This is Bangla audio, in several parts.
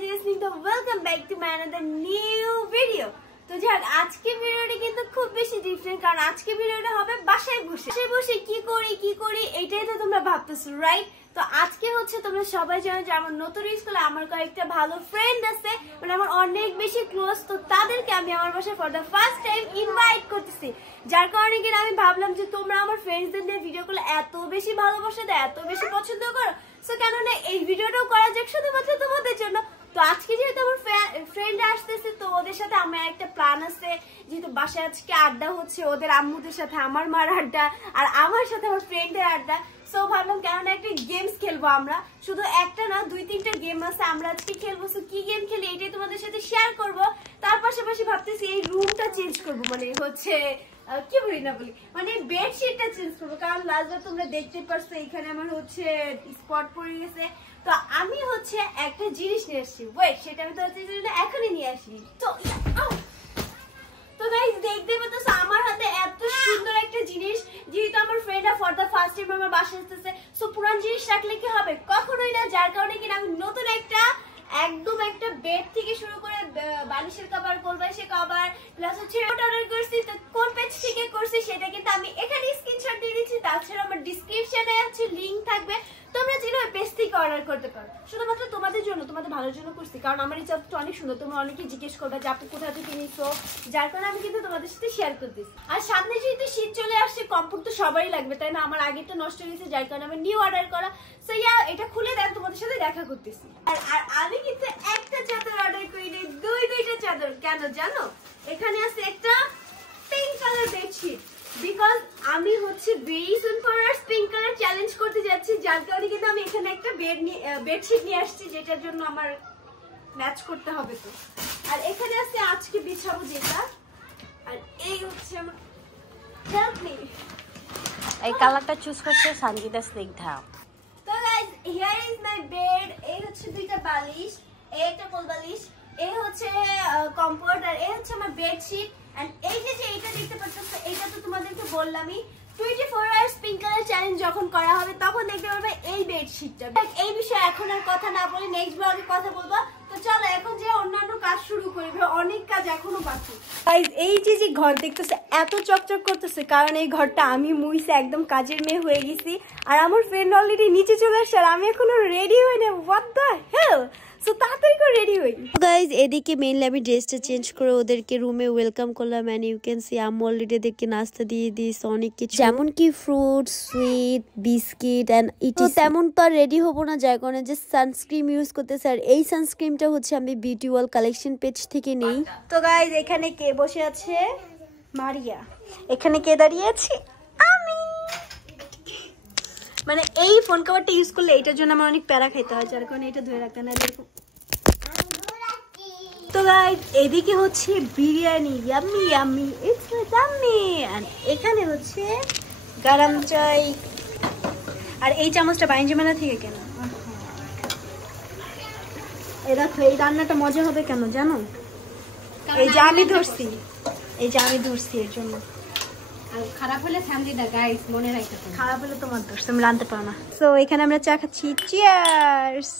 listening to welcome back to my another new video. তো যাক আজকে ভিডিওটা কিন্তু খুব বেশি ডিফারেন্ট, কারণ আজকে ভিডিওটা হবে বাসায় বসে কি করি এটাই তো তোমরা ভাবতেছো, রাইট? তো আজকে হচ্ছে তোমরা সবাই জানো যে আমার নতুন স্কুলে আমার কয়েকটা ভালো ফ্রেন্ড আছে, মানে আমার অনেক বেশি ক্লোজ। তো তাদেরকে আমি আমার বাসায় for the first time invite করতেছি, যার কারণে কিনা আমি ভাবলাম যে তোমরা আমার ফ্রেন্ডসদের দিয়ে ভিডিওগুলো এত বেশি ভালোবাসা দেয়, এত বেশি পছন্দ করো, সো কেন না এই ভিডিওটাও করা যাক শুধুমাত্র তোমাদের জন্য। তো আজকে যেহেতু আমার ফ্রেন্ড আসতেছে, তো ওদের সাথে আমার একটা প্ল্যান আছে, যেহেতু বাসায় আজকে আড্ডা হচ্ছে, ওদের আম্মুদের সাথে আমার মার আড্ডা আর আমার সাথে আমার ফ্রেন্ডের আড্ডা। সো ভাবলাম কেননা একটা গেমস খেলবো আমরা, শুধু একটা না 2-3টা গেম আছে আমরা আজকে খেলবো। সো কি গেম খেলি এটাই তোমাদের সাথে শেয়ার করবো। তার পাশাপাশি ভাবতেছি এই রুমটা চেঞ্জ করবো, মানে হচ্ছে কি বলি না বলি, মানে বেডশিটটা চেঞ্জ করবো, কারণ লাস্টবার তোমরা দেখতে পারছো এখানে আমার হচ্ছে স্পট পড়ে গেছে। তো আমি হচ্ছে একটা জিনিস নিয়ে আসছি, ওয়েট সেটা আমি তো এখনই নিয়ে আসি। তো গাইস দেখতে পাচ্ছ আমার হাতে এত সুন্দর একটা জিনিস, যেহেতু আমার ফ্রেন্ডরা ফর দ্য ফার্স্ট টাইম আমার বাসায় আসতেছে, সো পুরান জিনিস রাখলে কি হবে, কখনোই না। যার কারণে কিনা আমি নতুন একদম একটা বেড থেকে শুরু করে বালিশের কভার, কোলবালিশের কভার প্লাস হচ্ছে অর্ডার করছি। তো কোন পেজ থেকে করছি সেটা কিন্তু আমি এখানে স্ক্রিনশট দিয়ে দিচ্ছি, তাছাড়া আমার ডেসক্রিপশনে আছে লিংক থাকবে, তোমরা যেভাবে পেজ থেকে অর্ডার করতে পারো। শুধুমাত্র তোমাদের জন্য, তোমাদের ভালোর জন্য করছি, কারণ আমার এই চাপটা অনেক সুন্দর। তোমরা অনেকে জিজ্ঞেস করবে যে আপনি কোথা থেকে নিছো, যার কারণে আমি কিন্তু তোমাদের সাথে শেয়ার করতেছি। আর সামনে যেহেতু শীত চলে আসছে, কমফোর্ট তো সবারই লাগবে, তাই না? আমার আগেরটা নষ্ট হয়ে গেছে, যার কারণে আমি নিউ অর্ডার করা। সো এটা খুলে দেন, তোমাদের সাথে দেখা করতেছি। আর আমি কিন্তু একটা চাদর অর্ডার করি নাই, দুইটা চাদর। কেন জানো? এখানে আছে একটা পিঙ্ক কালার বেডশিট, বিকজ আমি হচ্ছে very soon for hours pink colour challenge করতে যাচ্ছি, যার কারণে কিন্তু আমি এখানে একটা বেডশিট নিয়ে আসছি, যেটার জন্য আমার ম্যাচ করতে হবে। তো আর এখানে আছে আজকে বিছাবো যেটা, আর এই হচ্ছে আমার হেল্প মি, এই কালারটা চুজ করছে সঞ্জিতা স্নিগ্ধা। তো guys here is my bed. এই হচ্ছে দুইটা বালিশ, এই একটা কোল বালিশ, এই হচ্ছে কমফোর্ট, আর এই হচ্ছে আমার বেডশিট। এন্ড এই যে এইটা দেখতে পাচ্ছ, এটা তো তোমাদেরকে বললামই 24 আওয়ার্স পিঙ্ক কালার চ্যালেঞ্জ যখন করা হবে তখন দেখতে পারবে এই বেডশিটটা। এই বিষয়ে এখন আর কথা না বলে নেক্সট ব্লগে কথা বলবো। তো চলো এখন যে অন্যান্য কাজ শুরু করি, অনেক কাজ এখনো বাকি। গাইস এই যে ঘর দেখতেছে এত চকচক করতেছে, কারণ এই ঘরটা আমি মুইছে একদম কাজের মেয়ে হয়ে গেছি, আর আমার ফ্রেন্ড অলরেডি নিচে চলে আসছে, আর আমি এখনো রেডি হই না। What the hell! সো তাড়াতাড়ি করে রেডি হই। গাইস এদিকে মেইনলি আমি ড্রেসটা চেঞ্জ করে ওদেরকে রুমে ওয়েলকাম করলাম, এন্ড ইউ ক্যান সি আম্মু অলরেডি এদেরকে নাস্তা দিয়ে দিয়েছে অনেক কিছু, যেমন কি fruit, sweet, biscuit and it. তেমন তো আর রেডি হবো না, যার কারণে যে সানস্ক্রিন ইউজ করতেছে, আর এই সানস্ক্রিনটা হচ্ছে আমি বিউটি ওয়ার্ল্ড কালেকশন পেজ থেকে নেই। তো গাইস এখানে কে বসে আছে? মারিয়া। এখানে কে দাঁড়িয়ে আছে? আমি। মানে এই ফোন কভারটা ইউজ করলে এটার জন্য আমার অনেক প্যারা খাইতে হয়, যার কারণে এটা ধরে রাখতে না। তো গাইস এদিকে হচ্ছে biryani, yummy yummy, it's yummy. And এখানে হচ্ছে গরম চাই, আর এই চামচটা বাইঞ্জিমালা থেকে কেনা। এই দেখো এই রান্নাটা মজা হবে কেন জানো? এই যে আমি ধরছি এর জন্য। আর খারাপ হলে সঞ্জিতা গাইস মনে রাখতে, খারাপ হলে তোমার দোষ, তুমি রাঁধতে পারো না। সো এখানে আমরা চা খাচ্ছি, চিয়ার্স।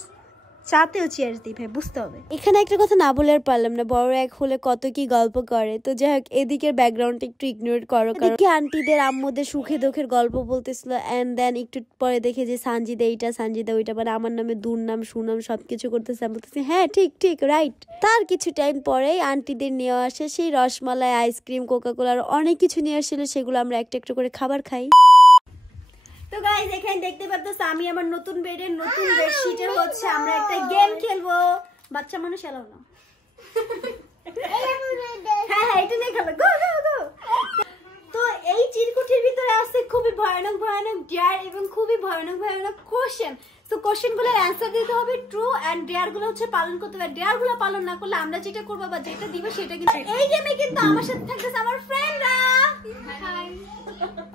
চাতেও চিয়ার্স দিই ভাই, বুঝতে হবে। এখানে একটা কথা না বলে আর পারলাম না, বড় এক হলে কত কি গল্প করে। তো যাই হোক এদিকের ব্যাকগ্রাউন্ডটা একটু ইগনোর করো, কারণ আন্টিদের আম্মুদের সুখে দুঃখের গল্প বলতেছিল, এন্ড দেন একটু পরে দেখে যে সানজিদা এইটা সানজিদা ওইটা, মানে আমার নামে দুর্নাম সুনাম সবকিছু করতেছে। আমি বলতেছি হ্যাঁ ঠিক রাইট। তার কিছু টাইম পরেই আন্টিদের নিয়ে আসে সেই রসমালাই, আইসক্রিম, কোকাকোলা আর অনেক কিছু নিয়ে আসছিল, সেগুলো আমরা একটা একটা করে খাবার খাই। তো গাইস এখানে দেখতে পাচ্ছ আমি আমার নতুন বেডের নতুন বেডশিটে হচ্ছে আমরা একটা গেম খেলবো। বাচ্চা মানুষ এলাও না। হ্যাঁ এটা নিয়ে খেলো, গো। তো এই চিরকুটির ভিতরে আছে খুবই ভয়ানক ডেয়ার এবং খুবই ভয়ানক কোশ্চেন। তো কোশ্চেন গুলোর অ্যান্সার দিতে হবে ট্রু, এন্ড ডেয়ার গুলো হচ্ছে পালন করতে হবে। ডেয়ার গুলো পালন না করলে আমরা যেটা করবো বা যেটা দিবে সেটা কিন্তু। এই গেমে কিন্তু আমার সাথে থাকতেছে আমার ফ্রেন্ডরা।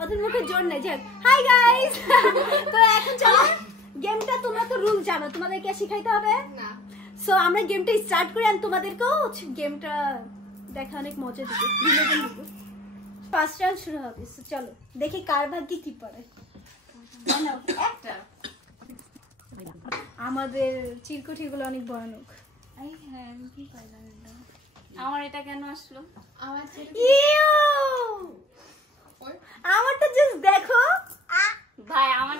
ওদের মুখে জোর নেই। যাক হাই গাইস। তো এখন চলো গেমটা, তোমরা তো রুল জানো, তোমাদেরকে শিখাইতে হবে না। সো আমরা গেমটা স্টার্ট করি, আর তোমাদেরকেও গেমটা দেখা অনেক মজা দিবে, বিনোদন দিবে। ফার্স্ট রাউন্ড শুরু হবে। সো চলো দেখি কার ভাগ্যে কি পড়ে। একটা আমাদের চিরকুটিগুলো অনেক ভয়ানক। আমার এটা কেন আসলো? আমারটা জাস্ট দেখো ভাই আমার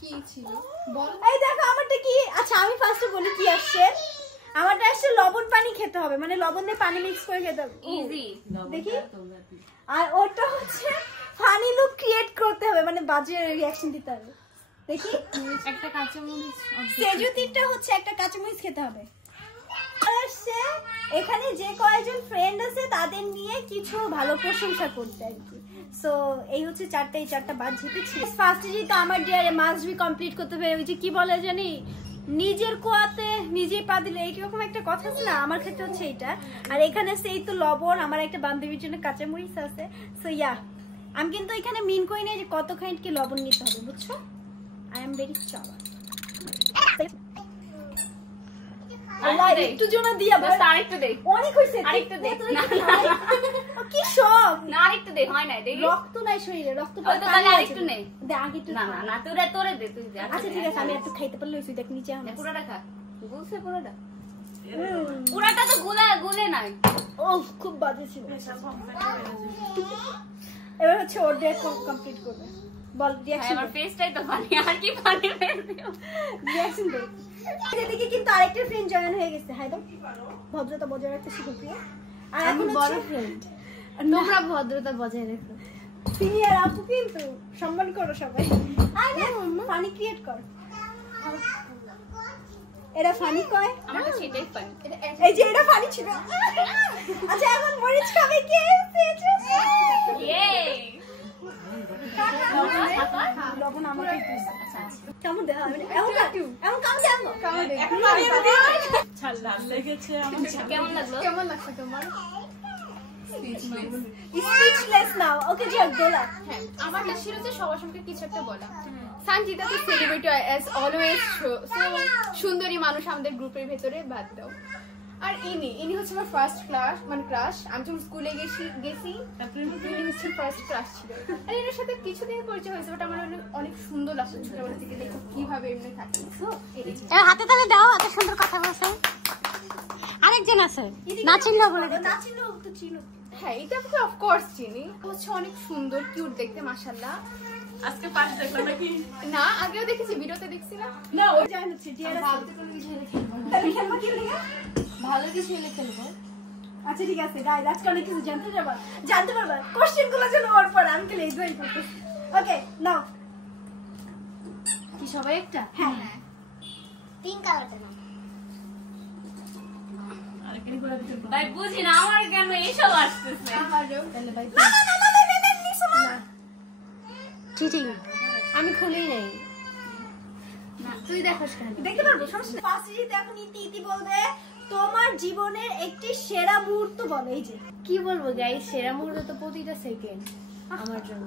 কি ছিল বল। এই দেখো আমারটা কি। আচ্ছা আমি ফার্স্টে বলি কি আসছে। আমারটা আসছে লবণ পানি খেতে হবে, মানে লবণ দিয়ে পানি মিক্স করে খেতে হবে। ইজি। দেখি। আর ওটা হচ্ছে ফানি লুক ক্রিয়েট করতে হবে, মানে বাজে রিঅ্যাকশন দিতে হবে। দেখি। একটা কাঁচামরিচ। সেজুতিটা হচ্ছে একটা কাঁচামরিচ খেতে হবে। আসছে এখানে যে কয়েকজন ফ্রেন্ড আছে তাদের নিয়ে কিছু ভালো প্রশংসা করতে আর কি। সো এই হচ্ছে চারটা, এই চারটা বাদ জিতেছি। ফার্স্টে যেহেতু আমার ডিয়ারে মাস্ট বি কমপ্লিট করতে হবে। ওই যে কি বলে জানি, নিজের কোয়াতে নিজেই পা দিলে, এইরকম একটা কথা আছে না, আমার ক্ষেত্রে হচ্ছে এইটা। আর এখানে সেই তো লবণ, আমার একটা বান্ধবীর জন্য কাঁচামরিচ আছে। সো ইয়া, আমি কিন্তু এখানে মিন করি না যে কতখানি কি লবণ নিতে হবে, বুঝছো? আই এম ভেরি চাওয়া। একটু জন্য দিয়া ভাই, আরেকটু দে, অনেক হইছে, আরেকটু দে। কি শখ। না আরেকটু দে, হয় না দেখি। রক্ত নাই শরীরে, রক্ত ওই তো তাহলে আরেকটু নেই। দে আগে একটু। না না না, তোরে তোরে দে, তুই দে। আচ্ছা ঠিক আছে, আমি একটু খাইতে পারলে হইছে। দেখ নিচে আমার পুরোটা খা। গুলছে পুরোটা? পুরাটা তো গুলে নাই। ও খুব বাজে ছিল। এবার হচ্ছে ওর ডে কমপ্লিট করবে। বল রিঅ্যাকশন। আমার ফেসটাই তো ফানি, আর কি ফানি দিও। রিঅ্যাকশন দে। এদিকে কিন্তু আরেকটা ফ্রেন্ড জয়েন হয়ে গেছে। হাই দাও। ভদ্রতা বজায় রাখতে শিখো প্রিয়া। আর এখন বড় ফ্রেন্ড, তোমরা ভদ্রতা বজায় রাখো। সিনিয়র আপু কিন্তু সম্মান করো সবাই। আই না ফানি ক্রিয়েট কর। এরা ফানি কয়, আমার কাছে এটাই ফানি। এই যে এটা ফানি ছিল। আচ্ছা এখন মরিচ খাবে কে? ইয়ে লবণ আমাকে দিস। আচ্ছা কেমন দেখা হবে? এমন কাটু, এমন কাম দে, এমন কাম দে। ছাল্লা লেগেছে আমার। কেমন লাগলো? কেমন লাগছে তোমার? স্পিচলেস নাও। ওকে যাক বলা। হ্যাঁ, আমার না ছিল যে সবার সঙ্গে কিছু একটা বলা। সঞ্জিতা তো সেলিব্রিটি অ্যাজ অলওয়েজ, সুন্দরী মানুষ আমাদের গ্রুপের ভেতরে, বাদ দাও। আর ইনি হচ্ছে আমার ফার্স্ট ক্লাস, মানে ক্রাশ। আমি যখন স্কুলে গেছি ইনি হচ্ছে ফার্স্ট ক্রাশ ছিল। আর এর সাথে কিছুদিন পরিচয় হয়েছে, বাট আমার অনেক সুন্দর লাগছে ছোটবেলা থেকে। দেখো কিভাবে এমনি থাকে। হাতে তালে দাও, এত সুন্দর কথা বলছে। আরেকজন আছে, না চিনলেও বলে দিতে। না চিনলেও তো চিনো। হ্যাঁ, এটা আমাকে অফকোর্স চিনি। হচ্ছে অনেক সুন্দর, কিউট দেখতে, মাশাআল্লাহ। আজকে পাশ দেখো নাকি? না, আগেও দেখেছি, ভিডিওতে দেখছি না। না ওই জানেন হচ্ছে ডিয়ার আছে। তাহলে খেলবা কি লাগা? ভালো কিছু হলে খেলবো। আচ্ছা ঠিক আছে গাইস, আজকে অনেক কিছু জানতে পারবা। কোশ্চেন গুলো যেন ওর পর আমি খেলে এনজয় করতেছি। ওকে নাও। কি সবাই একটা? হ্যাঁ পিঙ্ক কালারটা নাও। ভাই বুঝি না আমার কেন এইসব আসতেছে। তাহলে ভাই চিটিং। আমি খুলেই নাই। তুই দেখাস কেন? দেখতে পারবো, সমস্যা নেই। ফার্স্ট জিতে এখন ইতি বলবে তোমার জীবনের একটি সেরা মুহূর্ত বলো। এই যে কি বলবো গাইস, সেরা মুহূর্ত তো প্রতিটা সেকেন্ড আমার জন্য।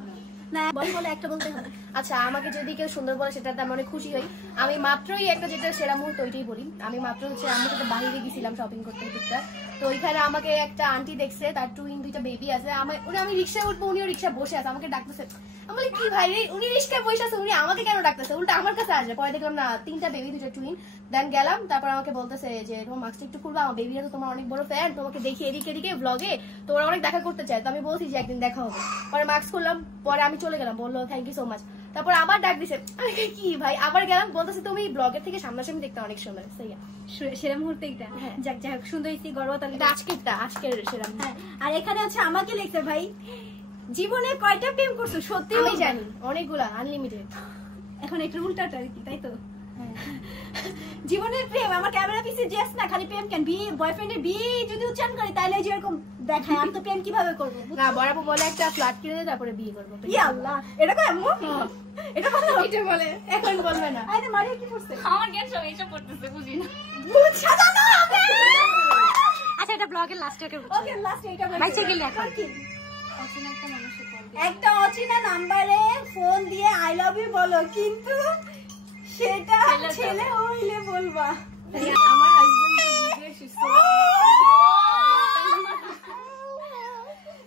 না বলে একটা বলতে হবে। আচ্ছা, আমাকে যদি কেউ সুন্দর বলে সেটাতে আমি অনেক খুশি হই। আমি মাত্রই একটা যেটা সেরা মুহূর্ত ওইটাই বলি। আমি মাত্র হচ্ছে আমার সাথে বাইরে গেছিলাম শপিং করতে টুকটাক। তো ওইখানে আমাকে একটা আন্টি দেখছে, তার দুইটা বেবি আছে। আমি রিক্সায় উঠবো, উনিও রিক্সা বসে আছে, আমাকে ডাকতেছে। আমি বলি কি ভাই, উনি রিক্সায় বসে আছে, উনি আমাকে কেন ডাকতেছে? উল্টা আমার কাছে আসবে। পরে দেখলাম না, 3টা বেবি, 2টা টুইন। দেন গেলাম, তারপর আমাকে বলতেছে যে তোমার মাস্কটা একটু খুলবা, আমার বেবিরা তো তোমার অনেক বড় ফ্যান, তোমাকে দেখি এদিকে এদিকে ব্লগে, তোমরা অনেক দেখা করতে চায়। তো আমি বলছি যে একদিন দেখা হবে। পরে মাস্ক খুললাম, পরে আমি চলে গেলাম, বললো থ্যাংক ইউ সো মাচ। তারপর আবার ডাক দিছে, আমি কি ভাই, আবার গেলাম, বলতেছে তুমি ব্লগের থেকে সামনাসামনি দেখতে অনেক সুন্দর। সেরা মুহূর্ত এটা। হ্যাঁ। যাক যাক সুন্দর হইছি, গর্বতালি। এটা আজকের সেরা মুহূর্ত। হ্যাঁ, আর এখানে আছে আমাকে লিখতে ভাই জীবনে কয়টা প্রেম করছো? সত্যি আমি জানি অনেকগুলা, আনলিমিটেড। এখন একটু উল্টাটা আর কি, তাই তো? জীবনের প্রেম আমার ক্যামেরা পিছে জেস না, খালি প্রেম কেন, বিয়ে বয়ফ্রেন্ডের বিয়ে যদি উচ্চারণ করি তাহলে যেরকম দেখায়, আমি তো প্রেম কিভাবে করবো? না, বরাবর বলে একটা ফ্ল্যাট কিনে দে, তারপরে বিয়ে করবো। ইয়া আল্লাহ, এটা কয় আম্মু? এটা বলো। এটা বলে, এখন বলবে না। আরে মারিয়া কি করছে? আমার জ্ঞান সব এইসব করতেছে, বুঝি না। ভূত সাজানো হবে। আচ্ছা, এটা ব্লগের লাস্টে ওকে লাস্ট এটা বলি। বাইচে গেলে এখন কি? একটা অচেনা নাম্বারে ফোন দিয়ে আই লাভ ইউ বলো, কিন্তু সেটা ছেলে হইলে বলবা। আমার হাজবেন্ড তো বুঝে সুস্থ।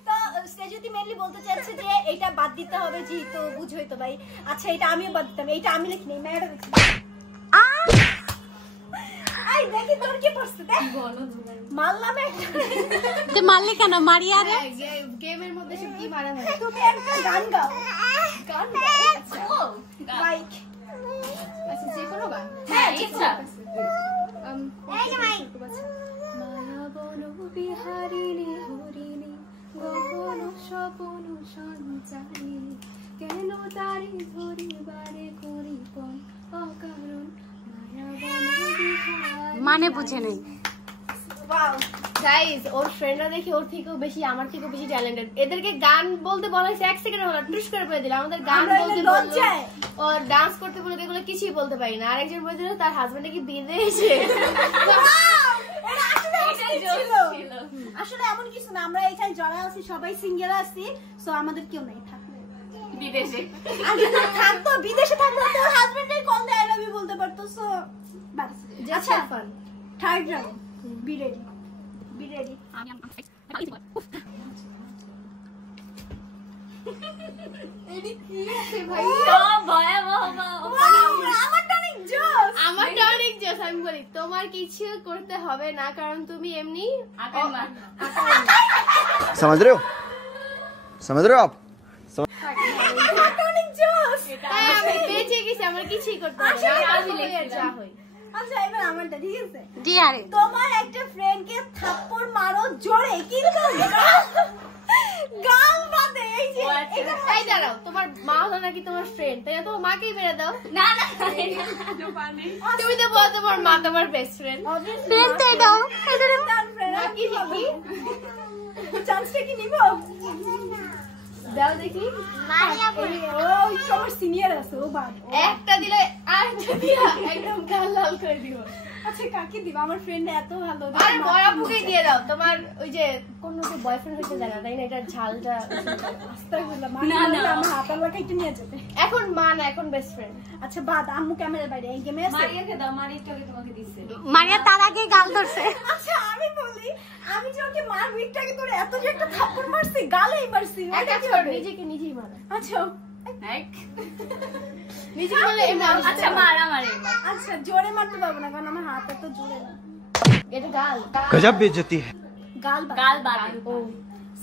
তো সেজুতি মেনলি বলতে চাচ্ছে যে এটা বাদ দিতে হবে, যেহেতু বুঝোই তো ভাই। আচ্ছা এটা আমিও বাদ দিতাম, এইটা আমি লিখিনি, মেয়েটা লিখছি। আই দেখি তোর কি পড়ছে দেখ মারলাম যে মারলি কেন মারিয়া রে গেমের মধ্যে সব কি মারা হয় তুমি একটা গান গাও মাইক আচ্ছা যে কোনো গান হ্যাঁ ইচ্ছা মায়া বন বিহারিণী হরিণী গগন স্বপন সঞ্চারিণী কেন তারি ধরিবারে করিপন অকারণ মায়া বন বিহারিণী মানে বুঝে নেই গাইস ওর ফ্রেন্ডরা দেখি ওর থেকেও বেশি আমার থেকেও বেশি ট্যালেন্টেড এদেরকে গান বলতে বলা হয়েছে 1 সেকেন্ড হলো টুস করে বলে দিল আমাদের গান বলতে লজ্জায় ওর ডান্স করতে বলে এগুলো কিছুই বলতে পারি না আরেকজন বলেছিল তার হাজবেন্ডে কি বিদেশে আসলে এমন কিছু না আমরা এখানে যারা আছি সবাই সিঙ্গেল আছি সো আমাদের কেউ নাই থাকলে বিদেশে আর যদি থাকতো বিদেশে থাকতো তোর হাজবেন্ডের কল দিয়ে আই লাভ ইউ বলতে পারতো সো বাস আচ্ছা fun third round be ready আমারটা অনেক জোস আমি বলি তোমার কিছু করতে হবে না কারণ তুমি এমনি समझ रहे हो आप আমি বেঁচে গেছি আমার কিছুই করতে হবে না যা হই আচ্ছা এবার আমারটা ঠিক আছে জি আরে তোমার একটা ফ্রেন্ডকে থাপ্পড় মারো জোরে কিন্তু গাল বাদে এই যে এটা এই দাঁড়াও তোমার মা হলো নাকি তোমার ফ্রেন্ড তাই তোমার মাকেই মেরে দাও না না তুমি তো বলো তোমার মা তোমার বেস্ট ফ্রেন্ড ফ্রেন্ডটা দাও তার ফ্রেন্ড কি দেখি চান্সটা কি নিব দাও দেখি ও তোমার সিনিয়র আছে ও বাদ একটা দিলে আরেকটা দিয়া একদম গাল লাল করে দিব আচ্ছা কাকে দিব আমার ফ্রেন্ড এত ভালো আরে বড় আপুকে দিয়ে দাও তোমার ওই যে কোন যে বয়ফ্রেন্ড হইতে জানা তাই না এটা ঝালটা আস্তাগফিরুল্লাহ মানে আমার হাতার লাগাইতে নিয়ে যেতে এখন মা না এখন বেস্ট ফ্রেন্ড আচ্ছা বাদ আম্মু ক্যামেরার বাইরে এই গেমে আছে মারিয়াকে দাও মারিয়াকে তোমাকে দিছে মারিয়া তার আগে গাল ধরছে আচ্ছা আমি বলি আমি যে ওকে মার উইকটাকে তোর এত যে একটা থাপ্পড় মারছি গালেই মারছি এক কাজ কর নিজেকে নিজেই মারো আচ্ছা নিজেকে মারলে এমনি আচ্ছা মারা মারে আচ্ছা জোরে মারতে পারবো না কারণ আমার হাত এত জোরে না এটা গাল गजब बेइज्जती है গাল গাল বাড়ে ও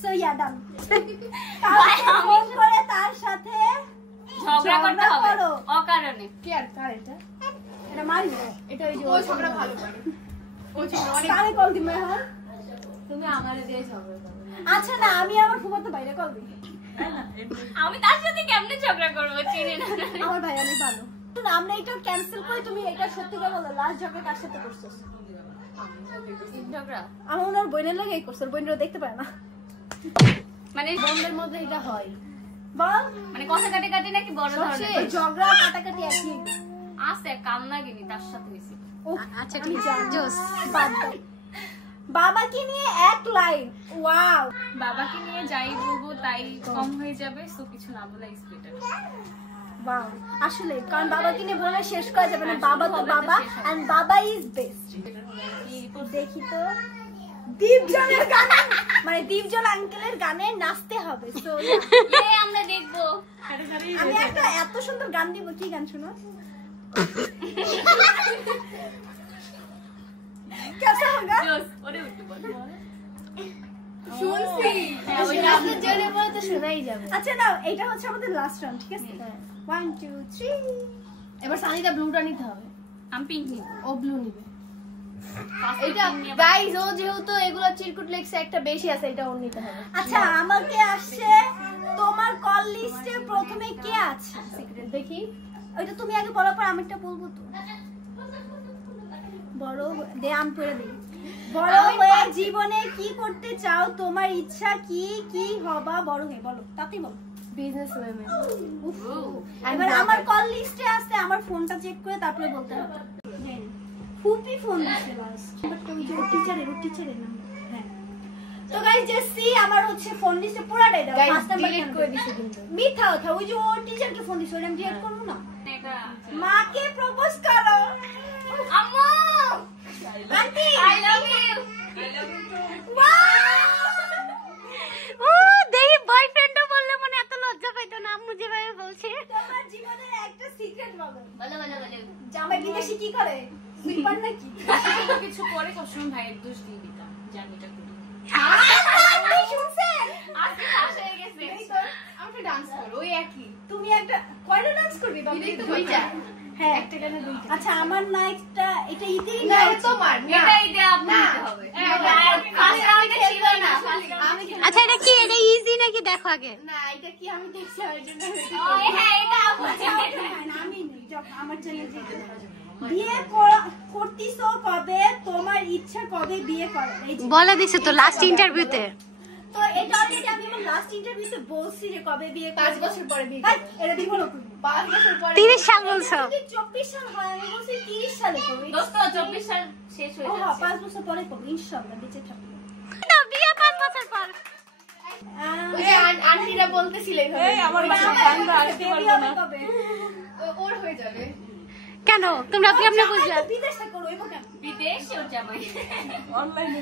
সো ইয়া ডান তারপর ফোন করে তার সাথে ঝগড়া করতে হবে করো। অকারণে কি আর কার এটা এটা মারি এটা ওই যে ও ঝগড়া ভালো করে ও ঝগড়া অনেক কারে কল দিবে হ্যাঁ তুমি আমারে দিয়ে ঝগড়া করবে আচ্ছা না আমি আমার ফুফাতো বাইরে কল দিই আমি তার সাথে কেমনে ঝগড়া করব চিনি না আমার ভাই অনেক ভালো না আমরা এটা ক্যান্সেল করে তুমি এটা সত্যি করে বলো লাস্ট ঝগড়া কার সাথে করছস ঝগড়া আমার ওনার বোনের লাগে করছস বোনেরও দেখতে পারে না মানে বন্ধের মধ্যে এটা হয় বল মানে কথা কাটে কাটে নাকি বড় ধরনের ওই ঝগড়া কাটাকাটি একই আছে কান্না গিনি তার সাথে হইছে আচ্ছা ঠিক আছে জোস বাদ দাও বাবাকে নিয়ে এক লাইন ওয়াও বাবাকে নিয়ে যাই বলবো তাই কম হয়ে যাবে সো কিছু না বলা ইজ বেটার ওয়াও আসলে কারণ বাবাকে নিয়ে বলে শেষ করা যাবে না বাবা তো বাবা এন্ড বাবা ইজ বেস্ট দেখি তো দীপজলের গান মানে দীপজল আঙ্কেলের গানে নাচতে হবে সো আমরা দেখবো আমি একটা এত সুন্দর গান দিব কি গান শোনো कैसा होगा জোস ওরে উঠতে বল শুনছি ওই লাস্টের জোরে বলে তো শোনাই যাবে আচ্ছা না এটা হচ্ছে আমাদের লাস্ট রাউন্ড ঠিক আছে 1 2 3 এবার সানিটা ব্লুটা নিতে হবে আমি পিঙ্ক নিব ও ব্লু নিবে এটা গাইস ও যেহেতু এগুলো চিরকুট লেগস একটা বেশি আছে এটা ওর নিতে হবে আচ্ছা আমাকে আসছে তোমার কল লিস্টে প্রথমে কে আছে সিক্রেট দেখি ওইটা তুমি আগে বলার পর আমিটা বলবো তো বড় দে আম পড়ে দেই বড় হয়ে জীবনে কি করতে চাও তোমার ইচ্ছা কি কি হবা বড় হয়ে বলো তাতেই বলো বিজনেস ওয়েমেন এবার আমার কল লিস্টে আছে আমার ফোনটা চেক করে তারপরে বলতে হবে ফুপি ফোন দিছে বাস বাট ওই যে টিচারের নাম্বার হ্যাঁ তো গাইস যে সি আমার হচ্ছে ফোন লিস্টে পুরাটাই দাও গাইস ফার্স্ট নাম্বার ডিলিট করে দিছি কিন্তু মিথ্যা কথা ওই যে ও টিচারকে ফোন দিছে ওটা আমি ডিলিট করব না এটা মাকে প্রপোজ করো আম্মু আন্টি আই লাভ ইউ ও দেই বয়ফ্রেন্ডও বললে মনে এত লজ্জা পাইতো না আম্মু যেভাবে বলছে তোমার জীবনের একটা সিক্রেট বলো বলো বলো বলো জামাই বিদেশে কি করে সুইপার নাকি কিছু করে সবসময় ভাইয়ের দোষ দিয়ে দিতাম জানিটা করি তুমি একটা কয়টা ডান্স করবি দুইটা হ্যাঁ একটা গানে দুইটা আচ্ছা আমার না একটা এটা ইতেই না তোমার এটাই দে আপনি দিতে হবে ফার্স্ট রাউন্ডে ছিল না আচ্ছা এটা কি এটা ইজি নাকি দেখো আগে না এটা কি আমি দেখছি আর জন্য হ্যাঁ এটা আমি আমার চ্যালেঞ্জ বিয়ে করতিছো কবে তোমার ইচ্ছা কবে বিয়ে করার বলে দিছে তো লাস্ট ইন্টারভিউতে তো এটা অলরেডি আমি আমার লাস্ট ইন্টারভিউতে বলছি যে কবে বিয়ে 5 বছর পরে বিয়ে এটা দিব না 5 বছর পরে 30 সাল বলছো 24 সাল হয় আমি বলছি 30 সালে করব দোস্ত 24 সাল শেষ হয়ে হ্যাঁ যাচ্ছে 5 বছর পরে করব ইনশাআল্লাহ বেঁচে থাকবো না বিয়ে 5 বছর পর ওই যে আন্টিরা বলতেছিলে আমার বাসা বাংলা আইতে পারবো না কবে ওর হয়ে যাবে কেন তোমরা আপনি আপনি বুঝলা বিদেশে করব এবার কেন বিদেশে ওর জামাই অনলাইনে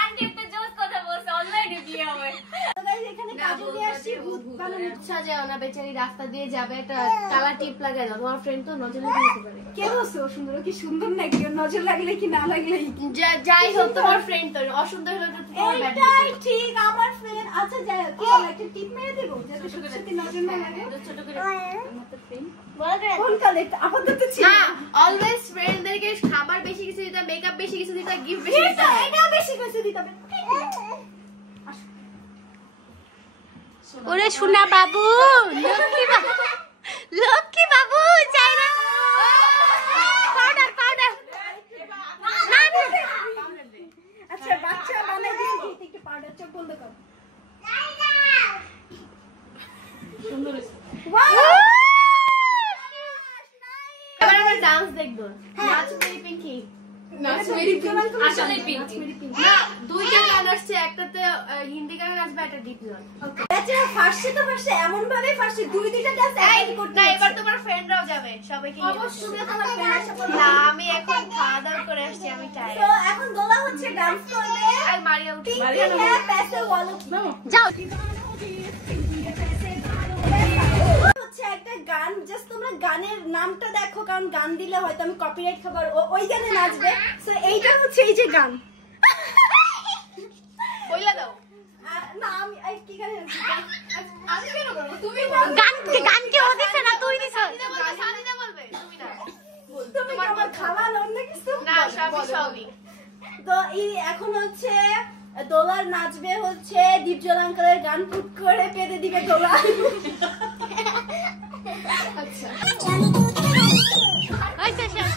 আন্টি তো জোস কথা বলছে অনলাইনে বিয়ে হবে তো গাইস এখানে কাজু নিয়ে আসছি ভূত বানানো সাজাও না বেচারি রাস্তা দিয়ে যাবে একটা কালা টিপ লাগাই দাও তোমার ফ্রেন্ড তো নজরে দিতে পারে কে বলছে ও সুন্দর কি সুন্দর নাকি ওর নজর লাগলে কি না লাগলে যাই হোক তোমার ফ্রেন্ড তো অসুন্দর হলে তো তোমার ব্যাড এটাই ঠিক আমার ফ্রেন্ড আচ্ছা যাই হোক কি হলো, একটা টিপ মেরে দেবো যাতে সত্যি সত্যি নজর না লাগে ছোট করে আমাদের ফ্রেন্ড কোন কালে আপাতত ছিল না অলওয়েজ ফ্রেন্ডদেরকে খাবার বেশি কিছু দিতে মেকআপ বেশি কিছু দিতে গিফট বেশি দিতে এটা বেশি কিছু দিতে হবে ওরে সোনা বাবু লক্ষ্মী বাবু চাই না পাউডার পাউডার না আচ্ছা বাচ্চা বানাই দিছি একটু পাউডার চোখ বন্ধ কর সুন্দর হয়েছে এবার আমরা ডান্স দেখব নাচ মেরি পিঙ্কি আসলে পিঙ্কি না দুইটা গান আসছে একটাতে হিন্দি গান আসবে একটা ডিপ গান আচ্ছা ফার্স্টে তো ফার্স্টে এমন ভাবে ফার্স্টে দুইটা ডান্স একই করতে না এবার তোমার ফ্রেন্ডরাও যাবে সবাইকে নিয়ে অবশ্যই তোমার ফ্রেন্ড আসা না আমি এখন খাওয়া দাওয়া করে আসছি আমি তো টায়ার্ড এখন দোলা হচ্ছে ডান্স করবে আর মারিয়া উঠি পিঙ্কি হ্যাঁ প্যাসে ওয়ালো যাও হচ্ছে একটা গান জাস্ট তোমরা গানের নামটা দেখো কারণ গান দিলে হয়তো আমি কপিরাইট খাবার ওই গানে নাচবে সো এইটা হচ্ছে এই যে গান বইলা দাও না আমি কি গানে আমি কেন করব তুমি গান কে ও দিছে না তুই দিছ সানিদা বলবে তুমি না তুমি আমার খাওয়া অন্য কিছু না সবই তো এই এখন হচ্ছে দোলার নাচবে হচ্ছে দীপজল আঙ্কেলের গান পুট করে পেতে দিবে দোলা আচ্ছা হইছে শেষ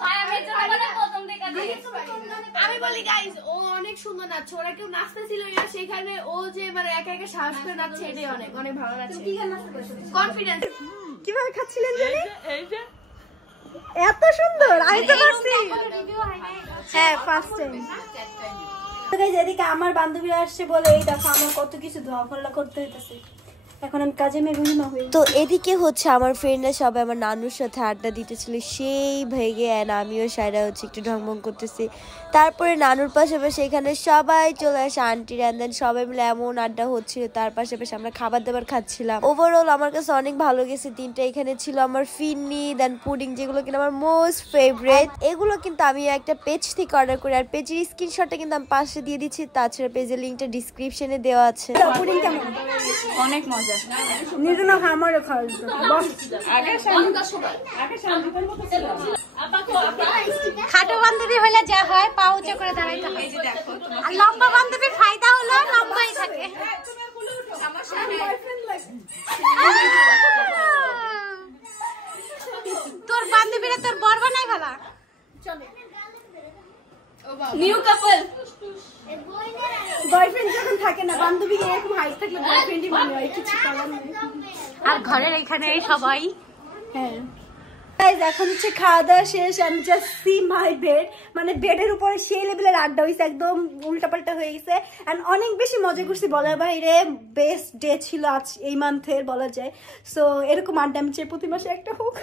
ভাই আমি তো মানে প্রথম থেকে আমি বলি গাইস ও অনেক সুন্দর নাচছে ওরা কেউ নাচতেছিল না সেখানে ও যে মানে একা একা সাহস করে নাচছে এটাই অনেক অনেক ভালো লাগছে কি গান নাচতে পারছো কনফিডেন্স কিভাবে খাচ্ছিলেন জানি এত সুন্দর আমি তো পারছি হ্যাঁ ফার্স্ট টাইম যেদিকে আমার বান্ধবীরা আসছে বলে এই দেখো আমার কত কিছু ধোয়া ফল্লা করতে হইতেছে এখন আমি কাজে মেঘুনি না হই তো এদিকে হচ্ছে আমার ফ্রেন্ডরা সবাই আমার নানুর সাথে আড্ডা দিতেছিল সেই ভেগে অ্যান্ড আমিও সাইরা হচ্ছে একটু ঢংঢং করতেছি তারপরে নানুর পাশাপাশি এখানে সবাই চলে আসে আন্টির অ্যান্ড দেন সবাই মিলে এমন আড্ডা হচ্ছিল তার পাশাপাশি আমরা খাবার দাবার খাচ্ছিলাম ওভারঅল আমার কাছে অনেক ভালো গেছে দিনটা এখানে ছিল আমার ফিন্নি দেন পুডিং যেগুলো কিনা আমার মোস্ট ফেভারিট এগুলো কিন্তু আমি একটা পেজ থেকে অর্ডার করি আর পেজের স্ক্রিনশটটা কিন্তু আমি পাশে দিয়ে দিচ্ছি তাছাড়া পেজের লিঙ্কটা ডিসক্রিপশনে দেওয়া আছে পুডিং কেমন অনেক মজা নিজে না আমারও খাওয়া খাটো বান্ধবী হলে যা হয় পা উঁচু করে দাঁড়াইতে হয় আর লম্বা বান্ধবীর ফায়দা হলো লম্বাই থাকে তোর বান্ধবীরা তোর বর বানাই ভালা নিউ কাপল বয়ফ্রেন্ড যখন থাকে না বান্ধবী এরকম হাইট থাকলে বয়ফ্রেন্ডই মনে হয় কিছু করার নেই আর ঘরের এখানে সবাই হ্যাঁ গাইস এখন হচ্ছে খাওয়া দাওয়া শেষ আমি জাস্ট সি মাই বেড মানে বেডের উপরে সেই লেভেলের আড্ডা হয়েছে একদম উল্টাপাল্টা হয়ে গেছে এন্ড অনেক বেশি মজা করছি বলার বাইরে বেস্ট ডে ছিল আজ এই মান্থের বলা যায় সো এরকম আড্ডা আমি চাই প্রতি মাসে একটা হোক